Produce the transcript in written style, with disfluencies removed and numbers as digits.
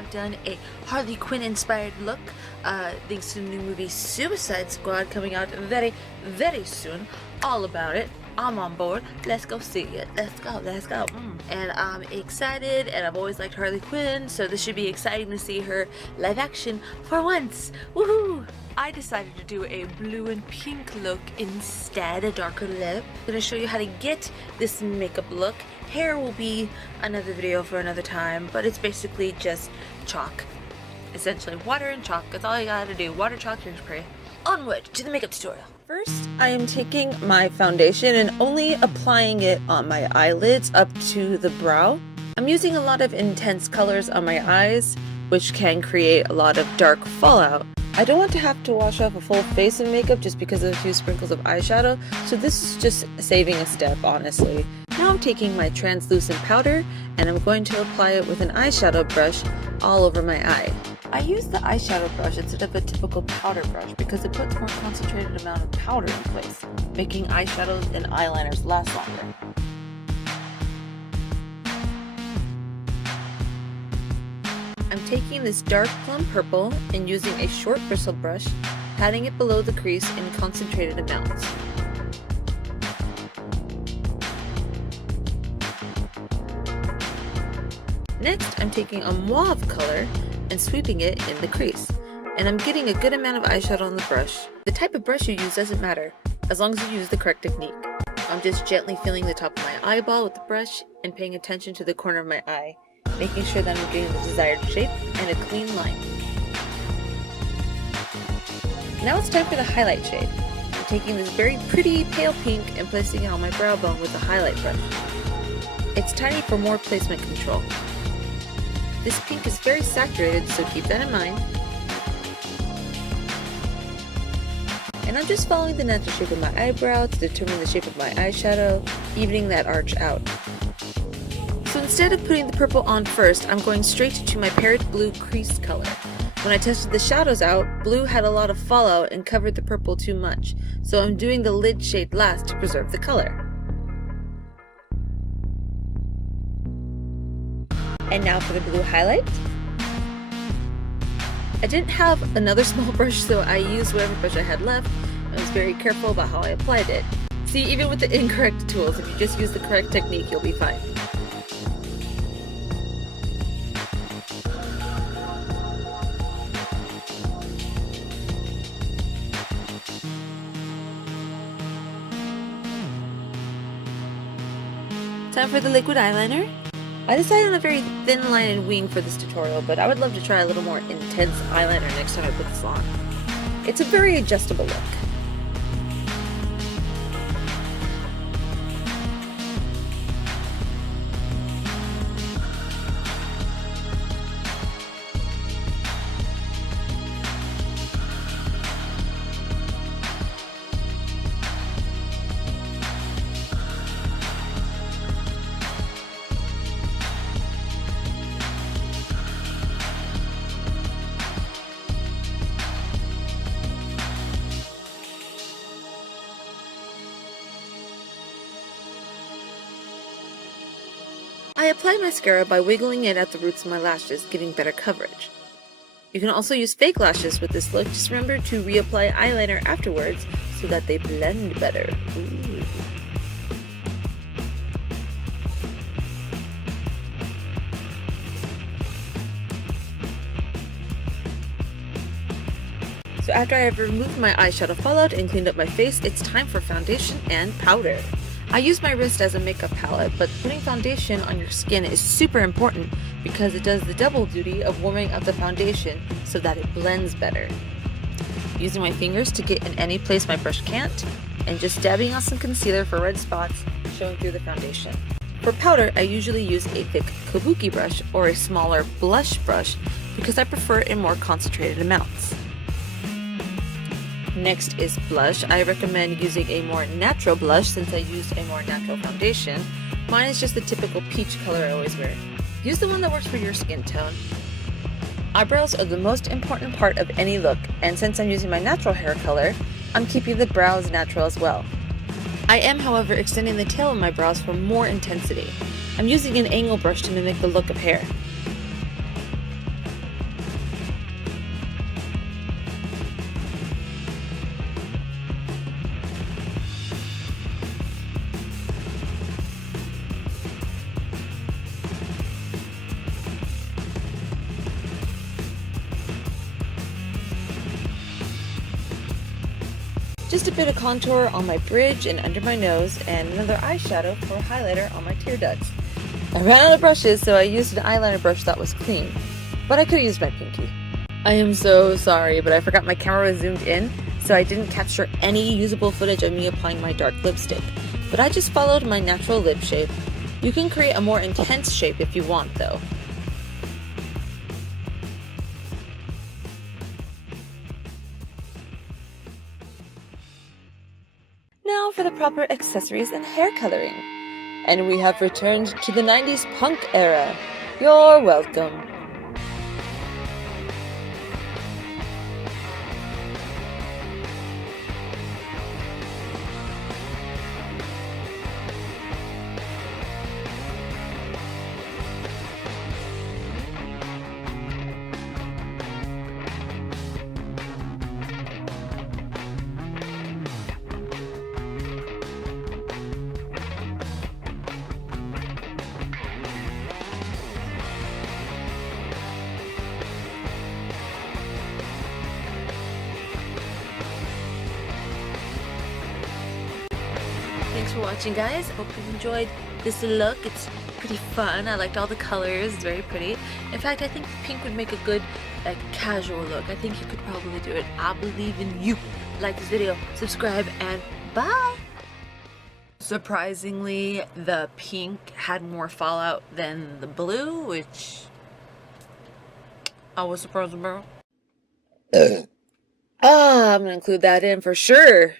have done a Harley Quinn inspired look thanks to the new movie Suicide Squad coming out very, very soon. All about it. I'm on board. Let's go see it. Let's go. And I'm excited, and I've always liked Harley Quinn, so this should be exciting to see her live action for once. Woohoo! I decided to do a blue and pink look instead, a darker lip. I'm going to show you how to get this makeup look. Hair will be another video for another time, but it's basically just chalk. Essentially, water and chalk. That's all you gotta do. Water, chalk, hairspray. Onward to the makeup tutorial. First, I am taking my foundation and only applying it on my eyelids up to the brow. I'm using a lot of intense colors on my eyes, which can create a lot of dark fallout. I don't want to have to wash off a full face of makeup just because of a few sprinkles of eyeshadow, so this is just saving a step, honestly. Now I'm taking my translucent powder and I'm going to apply it with an eyeshadow brush all over my eye. I use the eyeshadow brush instead of a typical powder brush because it puts more concentrated amount of powder in place, making eyeshadows and eyeliners last longer. I'm taking this dark plum purple and using a short bristle brush, patting it below the crease in concentrated amounts. Next, I'm taking a mauve color and sweeping it in the crease. And I'm getting a good amount of eyeshadow on the brush. The type of brush you use doesn't matter, as long as you use the correct technique. I'm just gently filling the top of my eyeball with the brush and paying attention to the corner of my eye, making sure that I'm getting the desired shape and a clean line. Now it's time for the highlight shade. I'm taking this very pretty pale pink and placing it on my brow bone with a highlight brush. It's tiny for more placement control. This pink is very saturated, so keep that in mind. And I'm just following the natural shape of my eyebrow to determine the shape of my eyeshadow, evening that arch out. So instead of putting the purple on first, I'm going straight to my parrot blue crease color. When I tested the shadows out, blue had a lot of fallout and covered the purple too much, so I'm doing the lid shade last to preserve the color. And now for the blue highlight. I didn't have another small brush, so I used whatever brush I had left. I was very careful about how I applied it. See, even with the incorrect tools, if you just use the correct technique, you'll be fine. Time for the liquid eyeliner. I decided on a very thin line and wing for this tutorial, but I would love to try a little more intense eyeliner next time I put this on. It's a very adjustable look. I apply mascara by wiggling it at the roots of my lashes, giving better coverage. You can also use fake lashes with this look, just remember to reapply eyeliner afterwards so that they blend better. Ooh. So after I have removed my eyeshadow fallout and cleaned up my face, it's time for foundation and powder. I use my wrist as a makeup palette, but putting foundation on your skin is super important because it does the double duty of warming up the foundation so that it blends better. Using my fingers to get in any place my brush can't, and just dabbing on some concealer for red spots showing through the foundation. For powder, I usually use a thick kabuki brush or a smaller blush brush because I prefer it in more concentrated amounts. Next is blush. I recommend using a more natural blush since I used a more natural foundation. Mine is just the typical peach color I always wear. Use the one that works for your skin tone. Eyebrows are the most important part of any look, and since I'm using my natural hair color, I'm keeping the brows natural as well. I am, however, extending the tail of my brows for more intensity. I'm using an angle brush to mimic the look of hair. Just a bit of contour on my bridge and under my nose, and another eyeshadow for a highlighter on my tear ducts. I ran out of brushes, so I used an eyeliner brush that was clean, but I could have used my pinky. I am so sorry, but I forgot my camera was zoomed in, so I didn't capture any usable footage of me applying my dark lipstick. But I just followed my natural lip shape. You can create a more intense shape if you want, though. Now for the proper accessories and hair coloring. And we have returned to the 90s punk era. You're welcome. Thanks for watching, guys. Hope you enjoyed this look. It's pretty fun. I liked all the colors. It's very pretty. In fact, I think pink would make a good casual look. I think you could probably do it. I believe in you. Like this video, subscribe, and bye! Surprisingly, the pink had more fallout than the blue, which I was surprised about. I'm gonna include that in for sure.